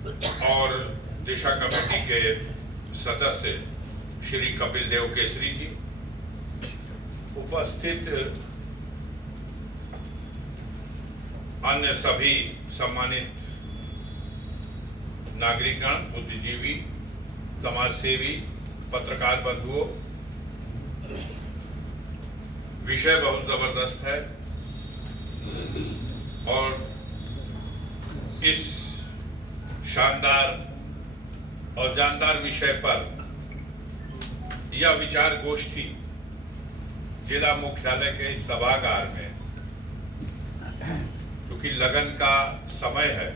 और दिशा कमेटी के सदस्य श्री कपिल देव केसरी जी, उपस्थित अन्य सभी सम्मानित नागरिकगण, बुद्धिजीवी, समाजसेवी, पत्रकार बंधुओं, विषय बहुत जबरदस्त है और इस शानदार और जानदार विषय पर यह विचार गोष्ठी जिला मुख्यालय के इस सभागार में, क्योंकि लगन का समय है,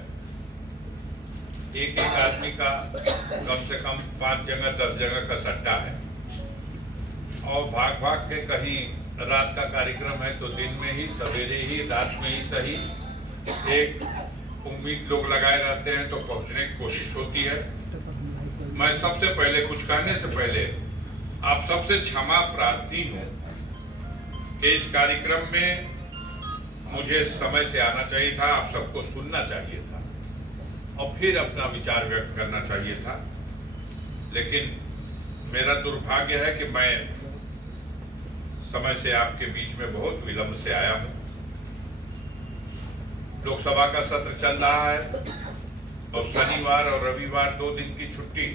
एक एक आदमी का कम से कम 5 जगह 10 जगह का सट्टा है और भाग भाग के कहीं रात का कार्यक्रम है तो दिन में ही, सवेरे ही, रात में ही सही, एक उम्मीद लोग लगाए रहते हैं तो पहुंचने की कोशिश होती है। मैं सबसे पहले कुछ कहने से पहले आप सबसे क्षमा प्रार्थी हूं कि इस कार्यक्रम में मुझे समय से आना चाहिए था, आप सबको सुनना चाहिए था और फिर अपना विचार व्यक्त करना चाहिए था, लेकिन मेरा दुर्भाग्य है कि मैं समय से आपके बीच में बहुत विलंब से आया हूं। लोकसभा का सत्र चल रहा है और शनिवार और रविवार 2 दिन की छुट्टी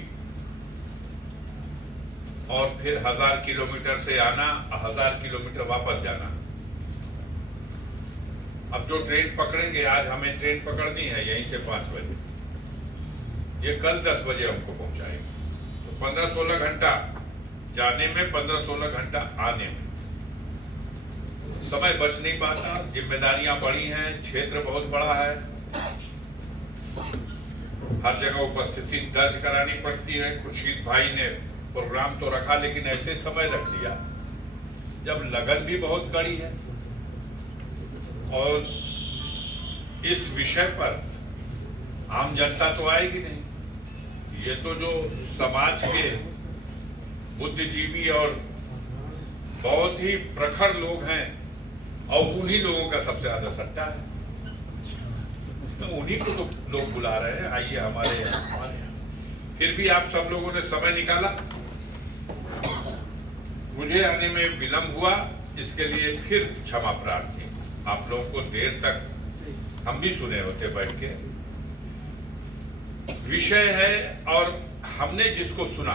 और फिर 1000 किलोमीटर से आना, 1000 किलोमीटर वापस जाना। अब जो ट्रेन पकड़ेंगे, आज हमें ट्रेन पकड़नी है यहीं से 5 बजे, ये कल 10 बजे हमको पहुंचाएगी, तो 15-16 घंटा जाने में, 15-16 घंटा आने में समय बच नहीं पाता। जिम्मेदारियां बड़ी हैं, क्षेत्र बहुत बड़ा है, हर जगह उपस्थिति दर्ज करानी पड़ती है। खुर्शीद भाई ने प्रोग्राम तो रखा लेकिन ऐसे समय रख लिया जब लगन भी बहुत कड़ी है और इस विषय पर आम जनता तो आएगी नहीं। ये तो जो समाज के बुद्धिजीवी और बहुत ही प्रखर लोग हैं और उन्हीं लोगों का सबसे ज्यादा सट्टा है, उन्हीं को तो लोग बुला रहे हैं, आइए हमारे यहाँ। फिर भी आप सब लोगों ने समय निकाला, मुझे आने में विलंब हुआ, इसके लिए फिर क्षमा प्रार्थी। आप लोगों को देर तक हम भी सुने होते बैठ के। विषय है और हमने जिसको सुना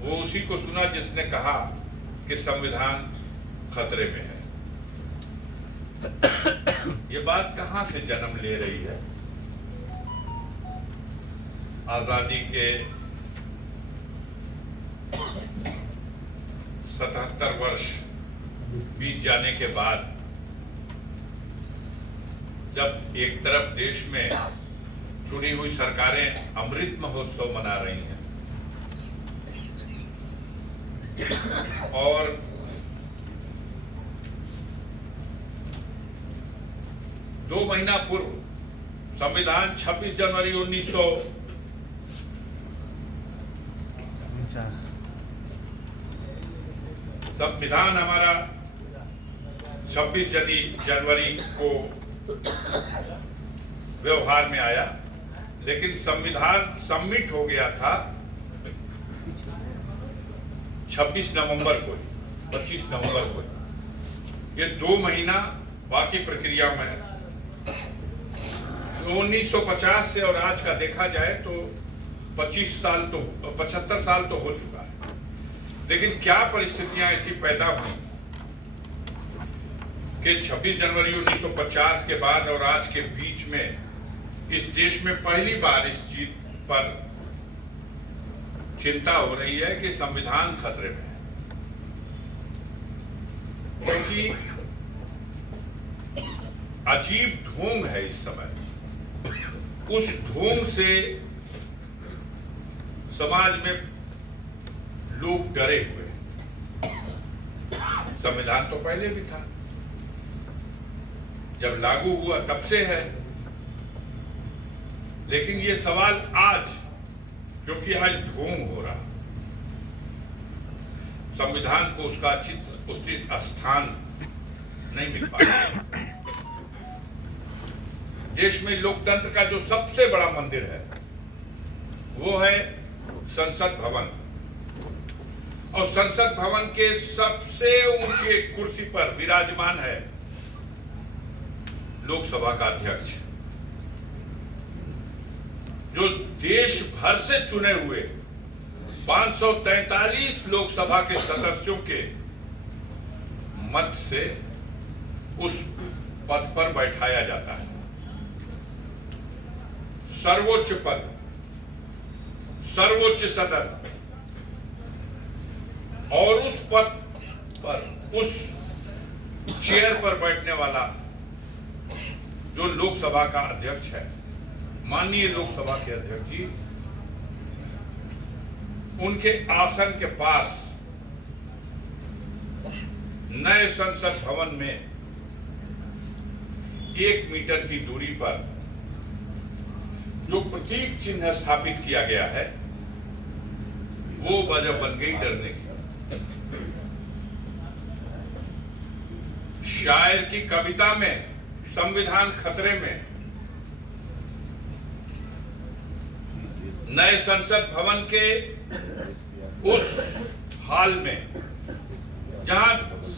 वो उसी को सुना जिसने कहा कि संविधान खतरे में है। ये बात कहां से जन्म ले रही है? आजादी के 77 वर्ष बीत जाने के बाद जब एक तरफ देश में चुनी हुई सरकारें अमृत महोत्सव मना रही हैं और दो महीना पूर्व संविधान 26 जनवरी 1950 संविधान हमारा 26 जनवरी को व्यवहार में आया, लेकिन संविधान सबमिट हो गया था 26 नवंबर को, 25 नवंबर को। ये 2 महीना बाकी प्रक्रिया में 1950 से और आज का देखा जाए तो 75 साल तो हो चुका है। लेकिन क्या परिस्थितियां ऐसी पैदा हुई कि 26 जनवरी 1950 के बाद और आज के बीच में इस देश में पहली बार इस चीज पर चिंता हो रही है कि संविधान खतरे में है, क्योंकि अजीब ढोंग है इस समय। उस ढोंग से समाज में लोग डरे हुए हैं। संविधान तो पहले भी था, जब लागू हुआ तब से है, लेकिन ये सवाल आज, क्योंकि आज ढोंग हो रहा, संविधान को उसका उचित स्थान नहीं मिल पाता। देश में लोकतंत्र का जो सबसे बड़ा मंदिर है वो है संसद भवन, और संसद भवन के सबसे ऊंची कुर्सी पर विराजमान है लोकसभा का अध्यक्ष, जो देश भर से चुने हुए 543 लोकसभा के सदस्यों के मत से उस पद पर बैठाया जाता है। सर्वोच्च पद, सर्वोच्च सदन, और उस पद पर, उस चेयर पर बैठने वाला जो लोकसभा का अध्यक्ष है, माननीय लोकसभा के अध्यक्ष जी, उनके आसन के पास नए संसद भवन में 1 मीटर की दूरी पर जो प्रतीक चिन्ह स्थापित किया गया है वो वजह बन गई डरने की। शायर की कविता में संविधान खतरे में, नए संसद भवन के उस हाल में जहां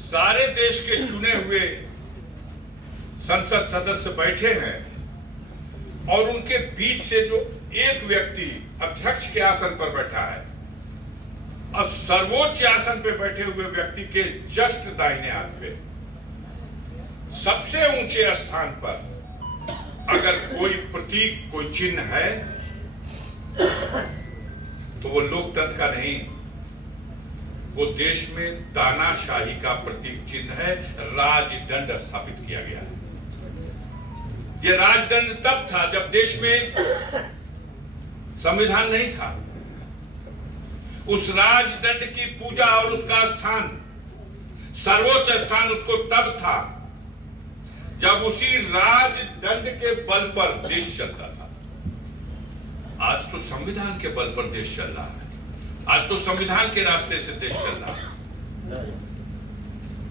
सारे देश के चुने हुए संसद सदस्य बैठे हैं और उनके बीच से जो एक व्यक्ति अध्यक्ष के आसन पर बैठा है और सर्वोच्च आसन पर बैठे हुए व्यक्ति के जस्ट दाहिने हाथ पे सबसे ऊंचे स्थान पर अगर कोई प्रतीक, कोई चिन्ह है तो वो लोकतंत्र का नहीं, वो देश में तानाशाही का प्रतीक चिन्ह है। राजदंड स्थापित किया गया है। ये राजदंड तब था जब देश में संविधान नहीं था। उस राजदंड की पूजा और उसका स्थान, सर्वोच्च स्थान उसको तब था जब उसी राजदंड के बल पर देश चलता था। आज तो संविधान के बल पर देश चल रहा है। आज तो संविधान के रास्ते से देश चल रहा है।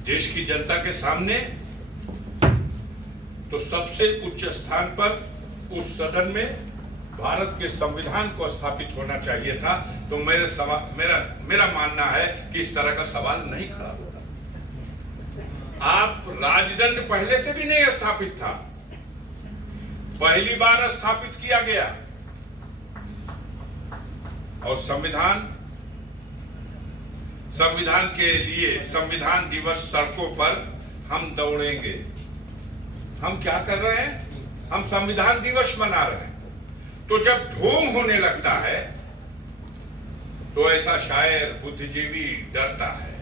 देश की जनता के सामने तो सबसे उच्च स्थान पर उस सदन में भारत के संविधान को स्थापित होना चाहिए था। तो मेरा मानना है कि इस तरह का सवाल नहीं खड़ा होगा। आप राजदंड पहले से भी नहीं स्थापित था, पहली बार स्थापित किया गया। और संविधान के लिए संविधान दिवस सड़कों पर हम दौड़ेंगे। हम क्या कर रहे हैं? हम संविधान दिवस मना रहे हैं। तो जब धूम होने लगता है तो ऐसा शायर, बुद्धिजीवी डरता है,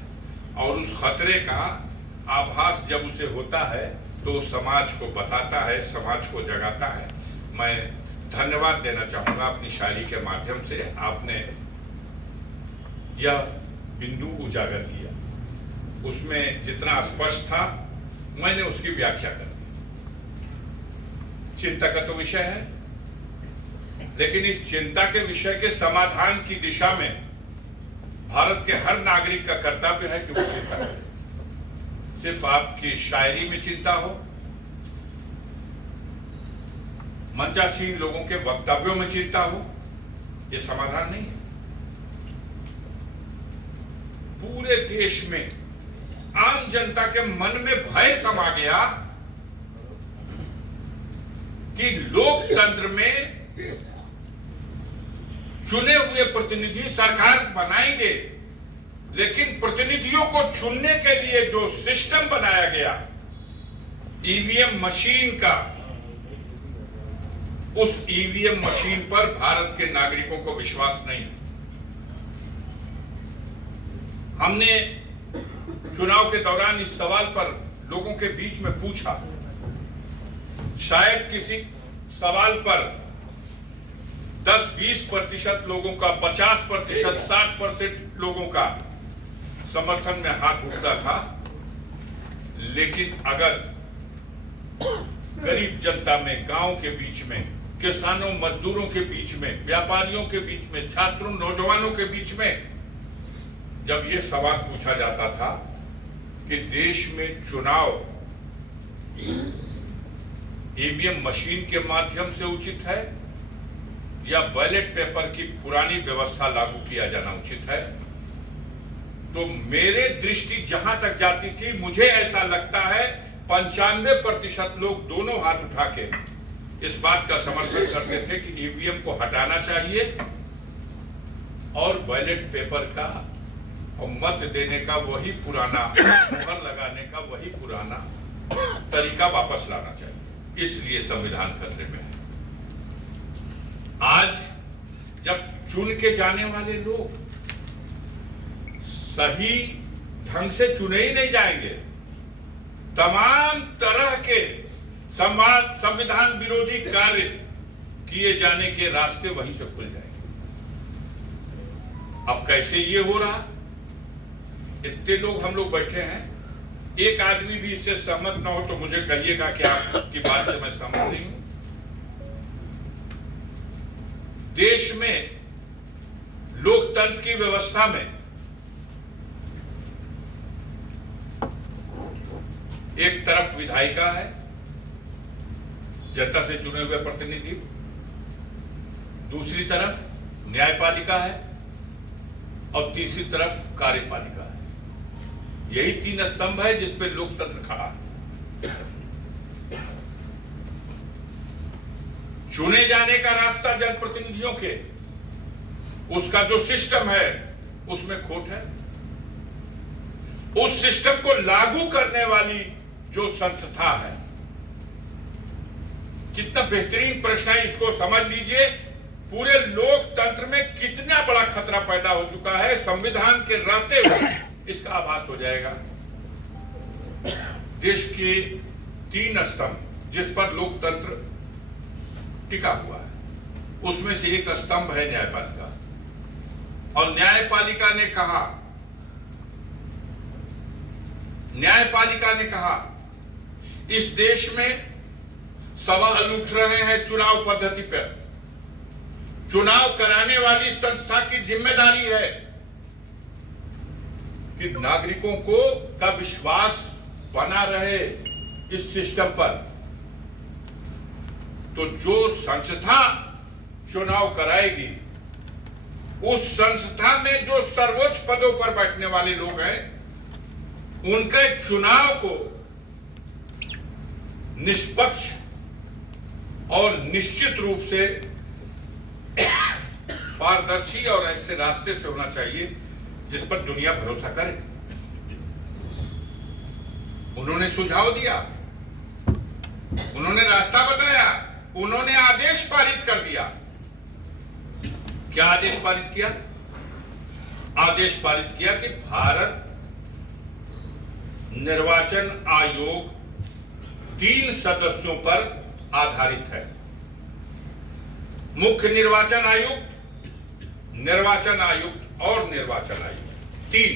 और उस खतरे का आभास जब उसे होता है तो समाज को बताता है, समाज को जगाता है। मैं धन्यवाद देना चाहूंगा अपनी शायरी के माध्यम से। आपने यह बिंदु उजागर किया, उसमें जितना स्पष्ट था मैंने उसकी व्याख्या कर दी। चिंता का तो विषय है, लेकिन इस चिंता के विषय के समाधान की दिशा में भारत के हर नागरिक का कर्तव्य है कि वो चिंता करे। सिर्फ आपकी शायरी में चिंता हो, मंचासीन लोगों के वक्तव्यों में चिंता हो, यह समाधान नहीं है। पूरे देश में आम जनता के मन में भय समा गया कि लोकतंत्र में चुने हुए प्रतिनिधि सरकार बनाएंगे, लेकिन प्रतिनिधियों को चुनने के लिए जो सिस्टम बनाया गया ईवीएम मशीन का, उस ईवीएम मशीन पर भारत के नागरिकों को विश्वास नहीं। हमने चुनाव के दौरान इस सवाल पर लोगों के बीच में पूछा। शायद किसी सवाल पर 10-20% लोगों का, 50%, 60% लोगों का समर्थन में हाथ उठता था, लेकिन अगर गरीब जनता में, गांव के बीच में, किसानों, मजदूरों के बीच में, व्यापारियों के बीच में, छात्रों, नौजवानों के बीच में जब यह सवाल पूछा जाता था कि देश में चुनाव ईवीएम मशीन के माध्यम से उचित है या बैलेट पेपर की पुरानी व्यवस्था लागू किया जाना उचित है? तो मेरे दृष्टि जहां तक जाती थी, मुझे ऐसा लगता है 95% लोग दोनों हाथ उठा के इस बात का समर्थन करते थे कि ईवीएम को हटाना चाहिए और बैलेट पेपर का और मत देने का वही पुराना, मुहर लगाने का वही पुराना तरीका वापस लाना चाहिए। इसलिए संविधान खतरे में है। आज जब चुन के जाने वाले लोग सही ढंग से चुने ही नहीं जाएंगे, तमाम तरह के संविधान विरोधी कार्य किए जाने के रास्ते वहीं से खुल जाएंगे। अब कैसे ये हो रहा? इतने लोग हम लोग बैठे हैं, एक आदमी भी इससे सहमत ना हो तो मुझे कहिएगा कि आपकी बात से मैं सहमत नहीं हूं। देश में लोकतंत्र की व्यवस्था में एक तरफ विधायिका है, जनता से चुने हुए प्रतिनिधि, दूसरी तरफ न्यायपालिका है और तीसरी तरफ कार्यपालिका है। यही तीन स्तंभ है जिस पे लोकतंत्र खड़ा है। चुने जाने का रास्ता जनप्रतिनिधियों के, उसका जो सिस्टम है उसमें खोट है। उस सिस्टम को लागू करने वाली जो संस्था है, कितना बेहतरीन प्रश्न है, इसको समझ लीजिए। पूरे लोकतंत्र में कितना बड़ा खतरा पैदा हो चुका है, संविधान के रहते हुए इसका आभास हो जाएगा। देश के तीन स्तंभ जिस पर लोकतंत्र टिका हुआ है, उसमें से एक स्तंभ है न्यायपालिका। और न्यायपालिका ने कहा इस देश में सवाल उठ रहे हैं चुनाव पद्धति पर। चुनाव कराने वाली संस्था की जिम्मेदारी है कि नागरिकों का विश्वास बना रहे इस सिस्टम पर। तो जो संस्था चुनाव कराएगी, उस संस्था में जो सर्वोच्च पदों पर बैठने वाले लोग हैं, उनके चुनाव को निष्पक्ष और निश्चित रूप से पारदर्शी और ऐसे रास्ते से होना चाहिए जिस पर दुनिया भरोसा करे। उन्होंने सुझाव दिया, उन्होंने रास्ता बताया, उन्होंने आदेश पारित कर दिया। क्या आदेश पारित किया? आदेश पारित किया कि भारत निर्वाचन आयोग 3 सदस्यों पर आधारित है। मुख्य निर्वाचन आयुक्त, निर्वाचन आयुक्त और निर्वाचन आयुक्त 3।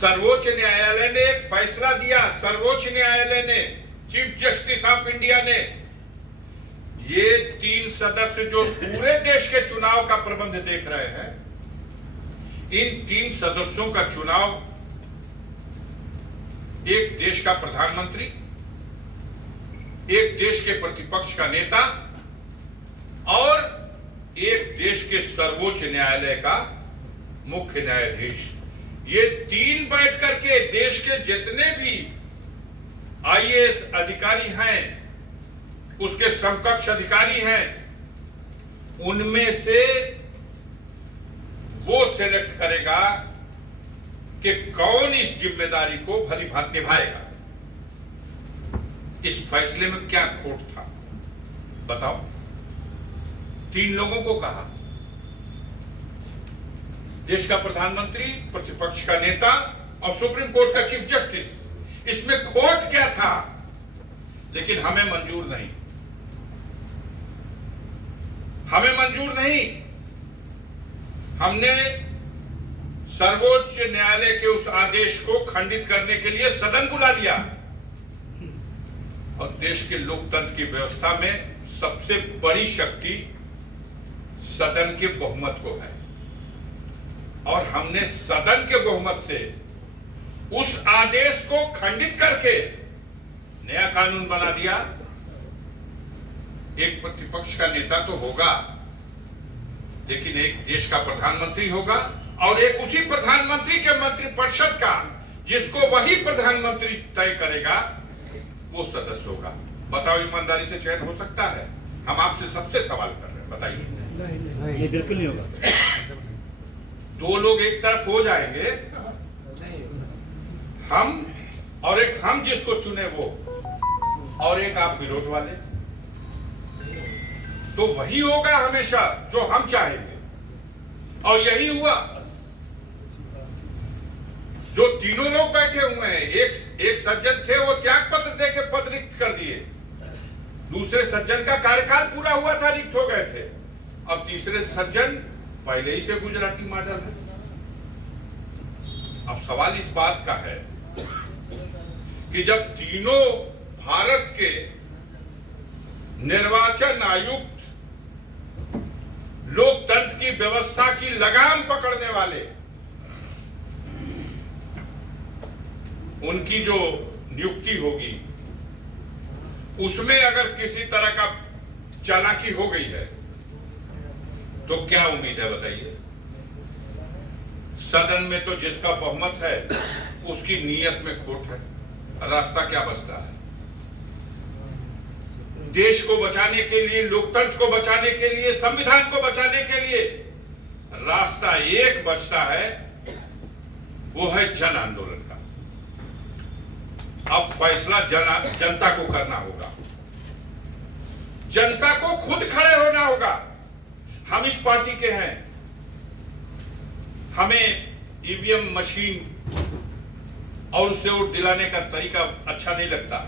सर्वोच्च न्यायालय ने एक फैसला दिया, सर्वोच्च न्यायालय ने, चीफ जस्टिस ऑफ इंडिया ने, ये 3 सदस्य जो पूरे देश के चुनाव का प्रबंध देख रहे हैं, इन 3 सदस्यों का चुनाव एक देश का प्रधानमंत्री, एक देश के प्रतिपक्ष का नेता और एक देश के सर्वोच्च न्यायालय का मुख्य न्यायाधीश, ये 3 बैठ करके देश के जितने भी आईएएस अधिकारी हैं, उसके समकक्ष अधिकारी हैं, उनमें से वो सिलेक्ट करेगा कि कौन इस जिम्मेदारी को भली भांति निभाएगा। इस फैसले में क्या खोट था बताओ? 3 लोगों को कहा, देश का प्रधानमंत्री, प्रतिपक्ष का नेता और सुप्रीम कोर्ट का चीफ जस्टिस, इसमें खोट क्या था? लेकिन हमें मंजूर नहीं, हमें मंजूर नहीं। हमने सर्वोच्च न्यायालय के उस आदेश को खंडित करने के लिए सदन बुला लिया। और देश के लोकतंत्र की व्यवस्था में सबसे बड़ी शक्ति सदन के बहुमत को है, और हमने सदन के बहुमत से उस आदेश को खंडित करके नया कानून बना दिया। एक प्रतिपक्ष का नेता तो होगा, लेकिन एक देश का प्रधानमंत्री होगा, और एक उसी प्रधानमंत्री के मंत्रिपरिषद का, जिसको वही प्रधानमंत्री तय करेगा, वो सदस्य होगा। बताओ, ईमानदारी से चयन हो सकता है? हम आपसे सबसे सवाल कर रहे हैं, बताइए। नहीं, बिल्कुल नहीं होगा। दो लोग एक तरफ हो जाएंगे, हम और एक हम जिसको चुने वो, और एक आप विरोध वाले, तो वही होगा हमेशा जो हम चाहेंगे। और यही हुआ। जो तीनों लोग बैठे हुए हैं, एक सज्जन थे, वो त्याग पत्र देके पद रिक्त कर दिए। दूसरे सज्जन का कार्यकाल पूरा हुआ था, रिक्त हो गए थे। अब तीसरे सज्जन पहले ही से गुजराती मॉडल है। अब सवाल इस बात का है कि जब तीनों भारत के निर्वाचन आयुक्त, लोकतंत्र की व्यवस्था की लगाम पकड़ने वाले, उनकी जो नियुक्ति होगी उसमें अगर किसी तरह का चालाकी हो गई है तो क्या उम्मीद है, बताइए। सदन में तो जिसका बहुमत है उसकी नीयत में खोट है, रास्ता क्या बचता है? देश को बचाने के लिए, लोकतंत्र को बचाने के लिए, संविधान को बचाने के लिए रास्ता एक बचता है, वो है जन आंदोलन का। अब फैसला जनता को करना होगा, जनता को खुद खड़े होना होगा। हम इस पार्टी के हैं, हमें ईवीएम मशीन और उससे वोट दिलाने का तरीका अच्छा नहीं लगता,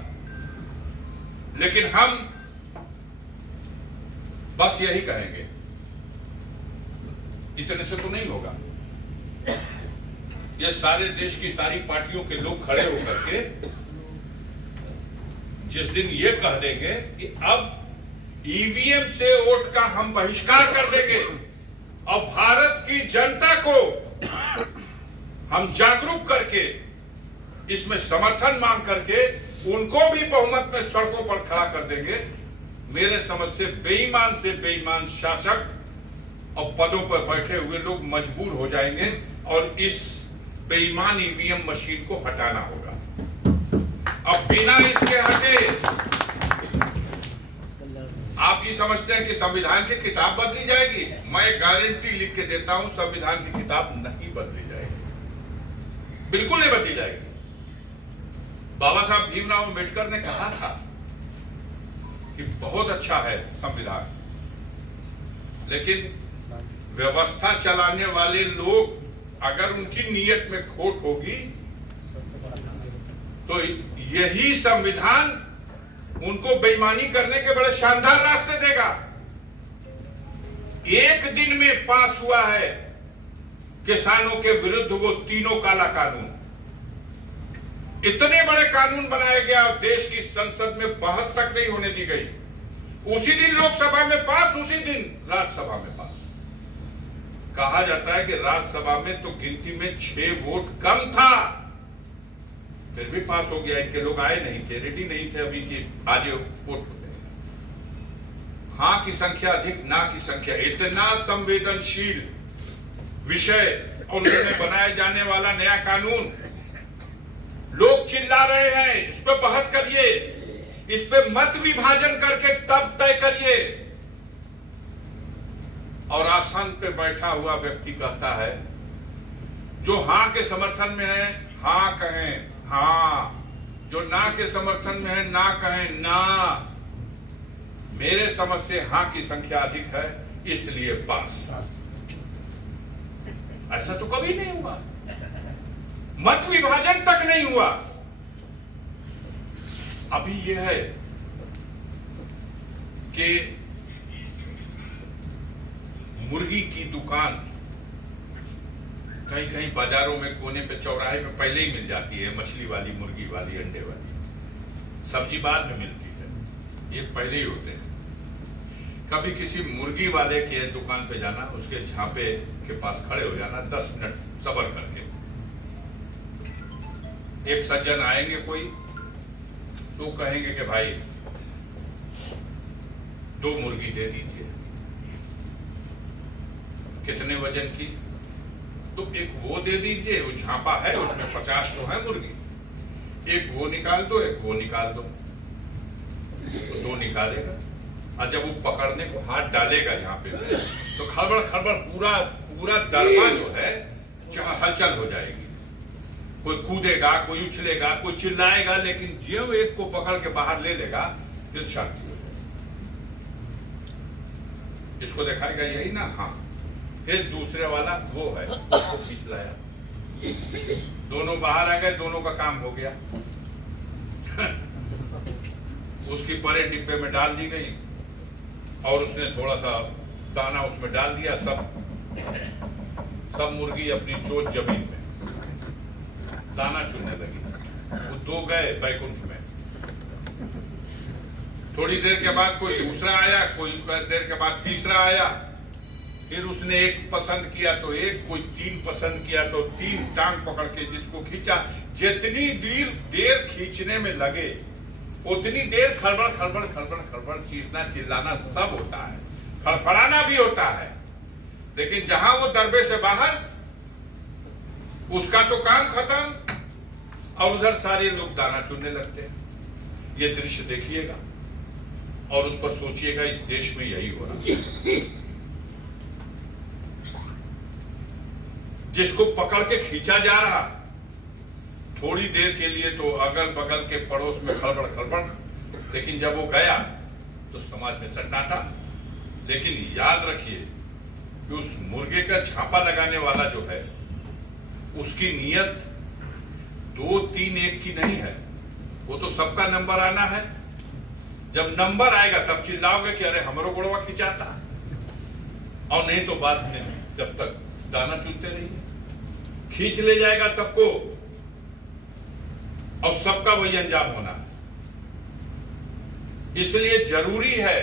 लेकिन हम बस यही कहेंगे, इतने से तो नहीं होगा। ये सारे देश की सारी पार्टियों के लोग खड़े होकर के जिस दिन ये कह देंगे कि अब ईवीएम से वोट का हम बहिष्कार कर देंगे और भारत की जनता को हम जागरूक करके इसमें समर्थन मांग करके उनको भी बहुमत में सड़कों पर खड़ा कर देंगे, मेरे समझ से बेईमान शासक और पदों पर बैठे हुए लोग मजबूर हो जाएंगे और इस बेईमान ईवीएम मशीन को हटाना होगा। अब बिना इसके हटे आप ये समझते हैं कि संविधान की किताब बदली जाएगी? मैं गारंटी लिख के देता हूं, संविधान की किताब नहीं बदली जाएगी, बिल्कुल नहीं बदली जाएगी। बाबा साहब भीमराव अम्बेडकर ने कहा था कि बहुत अच्छा है संविधान, लेकिन व्यवस्था चलाने वाले लोग अगर उनकी नीयत में खोट होगी तो यही संविधान उनको बेईमानी करने के बड़े शानदार रास्ते देगा। एक दिन में पास हुआ है किसानों के विरुद्ध वो तीनों काला कानून, इतने बड़े कानून बनाया गया और देश की संसद में बहस तक नहीं होने दी गई। उसी दिन लोकसभा में पास, उसी दिन राज्यसभा में पास। कहा जाता है कि राज्यसभा में तो गिनती में 6 वोट कम था, फिर भी पास हो गया। इनके लोग आए नहीं थे, रेडी नहीं थे अभी कि आज वोट हो जाएगा। हाँ की संख्या अधिक, ना की संख्या, इतना संवेदनशील विषय और उसमें बनाया जाने वाला नया कानून, लोग चिल्ला रहे हैं इस पर बहस करिए, इस पे मत विभाजन करके तब तय करिए। और आसन पे बैठा हुआ व्यक्ति कहता है, जो हाँ के समर्थन में है हाँ कहें हाँ, जो ना के समर्थन में है ना कहें ना। मेरे समझ से हाँ की संख्या अधिक है, इसलिए पास। ऐसा तो कभी नहीं हुआ, मत विभाजन तक नहीं हुआ। अभी यह है कि मुर्गी की दुकान कहीं कहीं बाजारों में कोने पे चौराहे पे पहले ही मिल जाती है, मछली वाली, मुर्गी वाली, अंडे वाली। सब्जी बाद में मिलती है, ये पहले ही होते हैं। कभी किसी मुर्गी वाले के दुकान पे जाना, उसके झांपे के पास खड़े हो जाना, 10 मिनट सब्र करके। एक सज्जन आएंगे कोई, तो कहेंगे कि भाई 2 मुर्गी दे दीजिए। कितने वजन की? तो एक वो दे दीजिए, वो झांपा है उसमें 50 तो है मुर्गी, एक वो निकाल दो, एक वो निकाल दो, तो 2 निकालेगा। और जब वो पकड़ने को हाथ डालेगा जहां पे, तो खड़बड़ खड़बड़ पूरा पूरा दरबा जो है हलचल हो जाएगी। कोई कूदेगा, कोई उछलेगा, कोई चिल्लाएगा, लेकिन ज्यों एक को पकड़ के बाहर ले लेगा फिर शांति हो जाएगी। इसको दिखाएगा यही ना, हाँ। फिर दूसरे वाला वो है, उसको खींच लाया, दोनों बाहर आ गए, दोनों का काम हो गया। उसकी परें डिब्बे में डाल दी गई और उसने थोड़ा सा दाना उसमें डाल दिया। सब मुर्गी अपनी चोट जमीन में दाना चुनने लगी। वो 2 गए बैकुंठ में। थोड़ी देर के बाद कोई दूसरा आया, कोई देर के बाद तीसरा आया। फिर उसने एक पसंद किया तो एक, कोई 3 पसंद किया तो 3, टांग पकड़ के जिसको खींचा। जितनी देर खींचने में लगे उतनी देर खड़बड़ खड़बड़ खड़बड़ खड़बड़, चीखना चिल्लाना सब होता है, फड़फड़ाना भी होता है। लेकिन जहां वो दरबे से बाहर, उसका तो काम खत्म, और उधर सारे लोग दाना चुनने लगते हैं। ये दृश्य देखिएगा और उस पर सोचिएगा, इस देश में यही हो रहा है। जिसको पकड़ के खींचा जा रहा, थोड़ी देर के लिए तो अगल बगल के पड़ोस में खड़बड़ खड़बड़, लेकिन जब वो गया तो समाज में सन्नाटा। लेकिन याद रखिए कि उस मुर्गे का झांपा लगाने वाला जो है, उसकी नीयत 2, 3, 1 की नहीं है। वो तो सबका नंबर आना है। जब नंबर आएगा तब चिल्लाओगे कि अरे हमरो गोड़वा खिंचाता, और नहीं तो बाद में जब तक दाना चुनते रहिए। खींच ले जाएगा सबको और सबका वही अंजाम होना है। इसलिए जरूरी है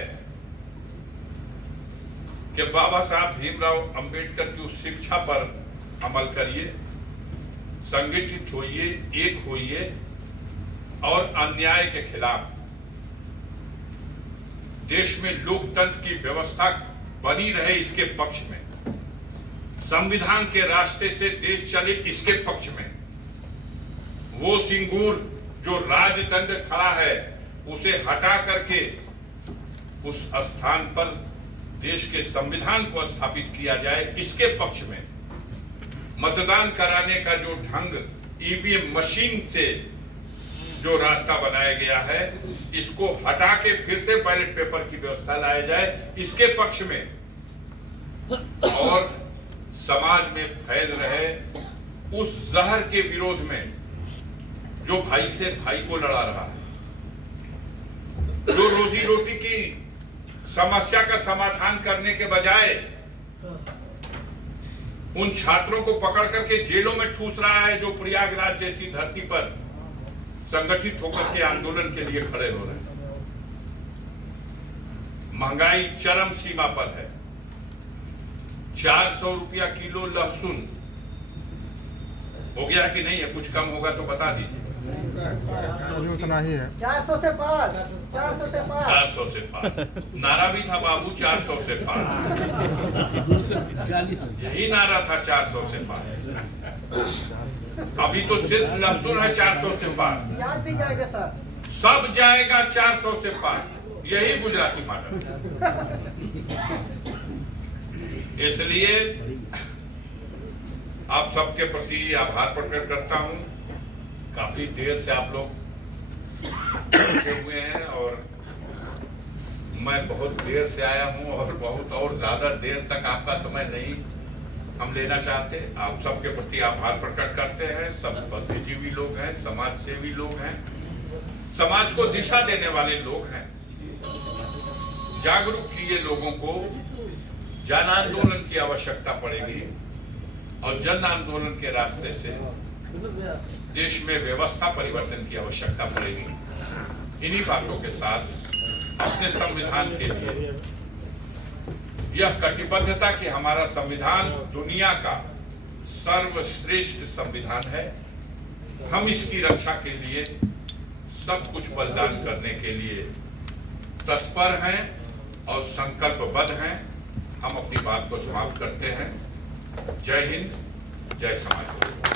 कि बाबा साहब भीमराव अंबेडकर की उस शिक्षा पर अमल करिए, संगठित होइए, एक होइए और अन्याय के खिलाफ देश में लोकतंत्र की व्यवस्था बनी रहे, इसके पक्ष में, संविधान के रास्ते से देश चले, इसके पक्ष में। वो सिंगूर जो राजदंड खड़ा है उसे हटा करके उस स्थान पर देश के संविधान को स्थापित किया जाए, इसके पक्ष में। मतदान कराने का जो ढंग ईवीएम मशीन से जो रास्ता बनाया गया है, इसको हटा के फिर से बैलेट पेपर की व्यवस्था लाया जाए, इसके पक्ष में। और समाज में फैल रहे उस जहर के विरोध में जो भाई से भाई को लड़ा रहा है, जो रोजी रोटी की समस्या का समाधान करने के बजाय उन छात्रों को पकड़ करके जेलों में ठूस रहा है, जो प्रयागराज जैसी धरती पर संगठित होकर के आंदोलन के लिए खड़े हो रहे हैं। महंगाई चरम सीमा पर है। 400 रुपया किलो लहसुन हो गया कि नहीं है? कुछ कम होगा तो बता दीजिए। उतना ही है। 400 से पार, 400 से पार, 400 से पार। नारा भी था बाबू 400 से पार, यही नारा था 400 से पार। अभी तो सिर्फ लहसुन है 400 से पार। याद भी जाएगा सर, सब जाएगा 400 से पार, यही गुजराती मॉडल। इसलिए आप सबके प्रति आभार प्रकट करता हूं। काफी देर से आप लोग बैठे हुए हैं और मैं बहुत देर से आया हूं और बहुत और ज्यादा देर तक आपका समय नहीं हम लेना चाहते। आप सबके प्रति आभार प्रकट करते हैं। सब बुद्धिजीवी लोग हैं, समाज सेवी लोग हैं, समाज को दिशा देने वाले लोग हैं। जागरूक किए लोगों को। जन आंदोलन की आवश्यकता पड़ेगी और जन आंदोलन के रास्ते से देश में व्यवस्था परिवर्तन की आवश्यकता पड़ेगी। इन्हीं बातों के साथ अपने संविधान के लिए यह कटिबद्धता कि हमारा संविधान दुनिया का सर्वश्रेष्ठ संविधान है, हम इसकी रक्षा के लिए सब कुछ बलिदान करने के लिए तत्पर हैं और संकल्पबद्ध हैं। हम अपनी बात को समाप्त करते हैं। जय हिंद, जय समाज।